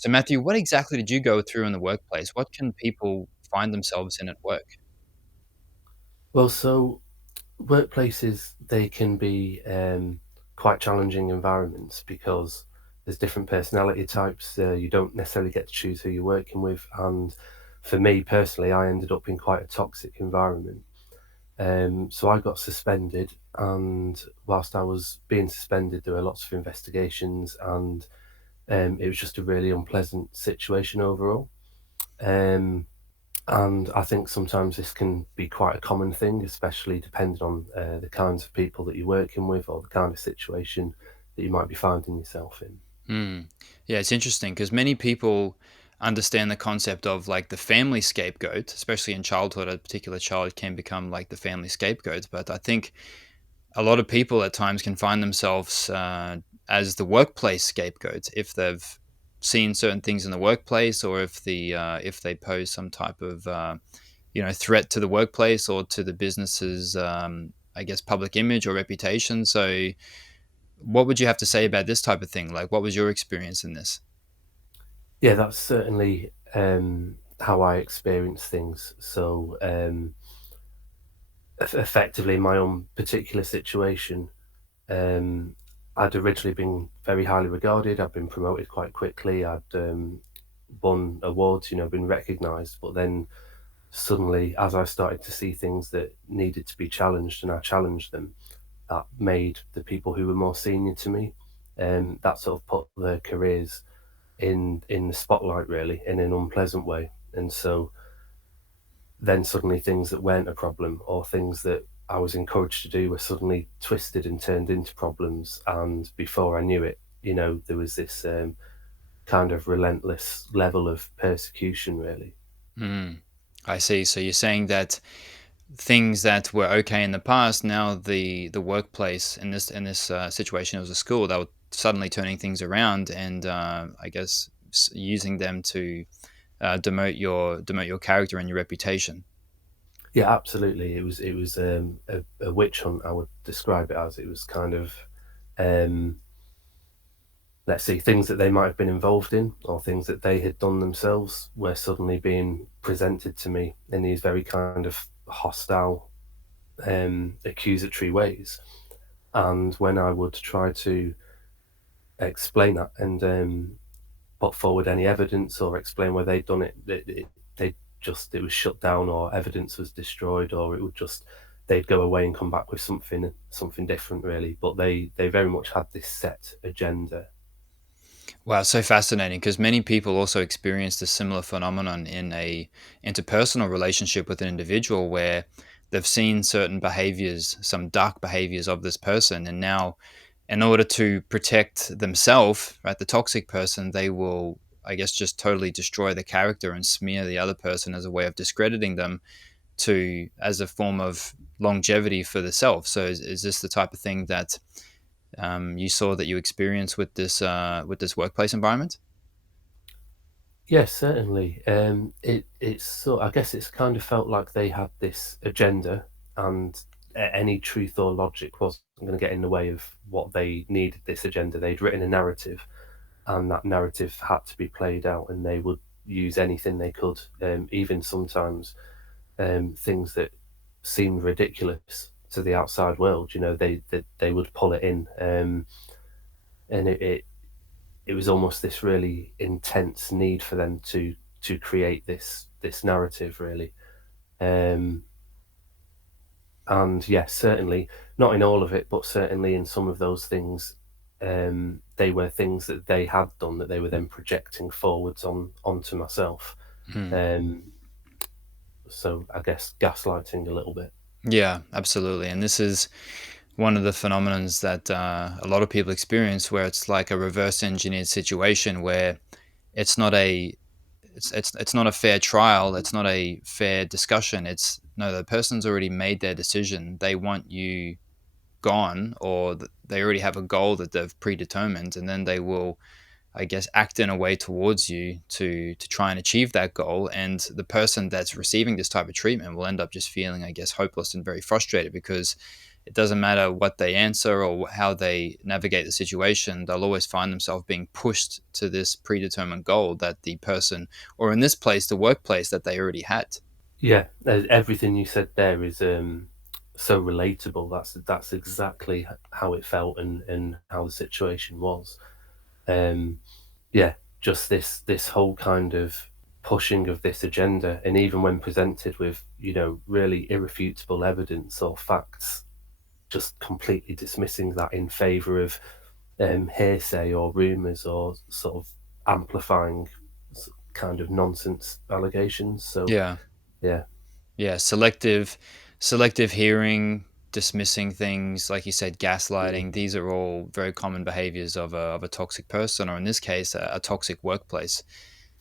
So, Matthew, what exactly did you go through in the workplace? What can people find themselves in at work? Well, so workplaces, they can be quite challenging environments because there's different personality types. You don't necessarily get to choose who you're working with. And for me personally, I ended up in quite a toxic environment. So I got suspended, and whilst I was being suspended, there were lots of investigations, and it was just a really unpleasant situation overall. Um, and I think sometimes this can be quite a common thing, especially depending on the kinds of people that you're working with or the kind of situation that you might be finding yourself in. Hmm. Yeah, it's interesting because many people understand the concept of like the family scapegoat, especially in childhood. A particular child can become like the family scapegoat. But I think a lot of people at times can find themselves as the workplace scapegoat if they've seen certain things in the workplace, or if they pose some type of threat to the workplace or to the business's I guess public image or reputation. So, what would you have to say about this type of thing? Like, what was your experience in this? Yeah, that's certainly how I experience things. So, effectively, in my own particular situation, um, I'd originally been very highly regarded. I'd been promoted quite quickly. I'd won awards, been recognised. But then suddenly, as I started to see things that needed to be challenged and I challenged them, that made the people who were more senior to me, that sort of put their careers in the spotlight really in an unpleasant way. And so then suddenly things that weren't a problem or things that I was encouraged to do were suddenly twisted and turned into problems. And before I knew it, there was this kind of relentless level of persecution, really. Mm, I see. So you're saying that things that were okay in the past, now the workplace in this situation, it was a school, that were suddenly turning things around, and I guess using them to demote your character and your reputation. Yeah, absolutely. It was a witch hunt. I would describe it as it was kind of um, let's see, things that they might have been involved in or things that they had done themselves were suddenly being presented to me in these very kind of hostile, accusatory ways. And when I would try to explain that and put forward any evidence or explain where they'd done it, they just it was shut down or evidence was destroyed or it would just they'd go away and come back with something different really. But they very much had this set agenda. Wow, so fascinating because many people also experience a similar phenomenon in a interpersonal relationship with an individual where they've seen certain behaviors, some dark behaviors of this person, and now in order to protect themselves, right, the toxic person, they will, I guess, just totally destroy the character and smear the other person as a way of discrediting them to as a form of longevity for the self. So is this the type of thing that you saw that you experienced with this workplace environment? Yes, certainly. It's so I guess it's kind of felt like they had this agenda, and any truth or logic wasn't going to get in the way of what they needed. This agenda, they'd written a narrative, and that narrative had to be played out, and they would use anything they could, even sometimes things that seemed ridiculous to the outside world. They would pull it in, and it was almost this really intense need for them to create this narrative really. um and yes, certainly not in all of it, but certainly in some of those things, they were things that they had done that they were then projecting forwards onto myself. Hmm. um so I guess gaslighting a little bit. Yeah, absolutely. And this is one of the phenomenons that a lot of people experience, where it's like a reverse engineered situation where it's not a it's not a fair trial, it's not a fair discussion. It's no, the person's already made their decision. They want you gone, or they already have a goal that they've predetermined, and then they will, I guess, act in a way towards you to try and achieve that goal. And the person that's receiving this type of treatment will end up just feeling, I guess, hopeless and very frustrated because it doesn't matter what they answer or how they navigate the situation, they'll always find themselves being pushed to this predetermined goal that the person, or in this place, the workplace that they already had. Yeah, everything you said there is so relatable. That's exactly how it felt and how the situation was. Um, yeah, just this whole kind of pushing of this agenda, and even when presented with really irrefutable evidence or facts, just completely dismissing that in favor of hearsay or rumors or sort of amplifying kind of nonsense allegations. So Yeah. yeah, Yeah, selective hearing, dismissing things, like you said, mm, gaslighting. These are all very common behaviors of a toxic person, or in this case, a toxic workplace.